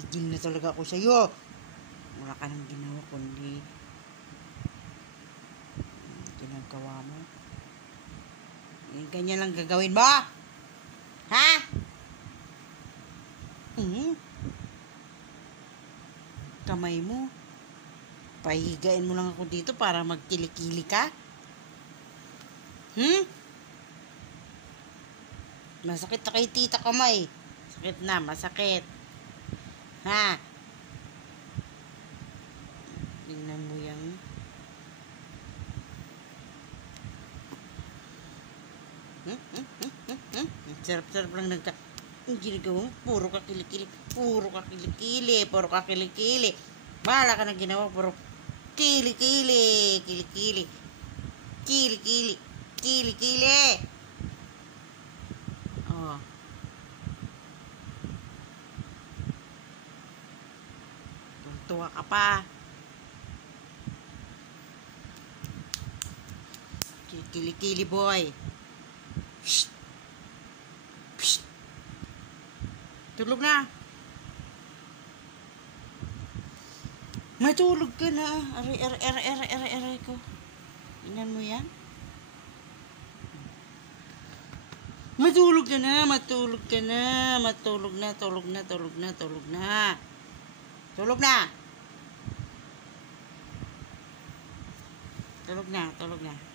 Gigil na talaga ako sa'yo. Wala ka nang ginawa kundi ginagawa mo. Ganyan lang gagawin mo? Ha? Kamay mo. Pahihigain mo lang ako dito para magkilikili ka? Masakit na kay tita kamay. Sakit na, masakit. Ha? Tingnan mo yan. Sarap-sarap lang ang ginagawa mo. Puro ka kilikili. Puro ka kilikili. Puro ka kilikili. Wala ka na ginawa. Puro kilikili. Kilikili. Kilikili. Kilikili. Oh. Tuwa ka pa. Kilikili boy. Shh. Psst. Tulog na. Matulog ka na. Aray ko. Tingnan mo yan. Matulog ka na. Matulog ka na. Matulog na. Tulog na. Tulog na. Tulog na. Tulog na. Tulog na. Tulog na.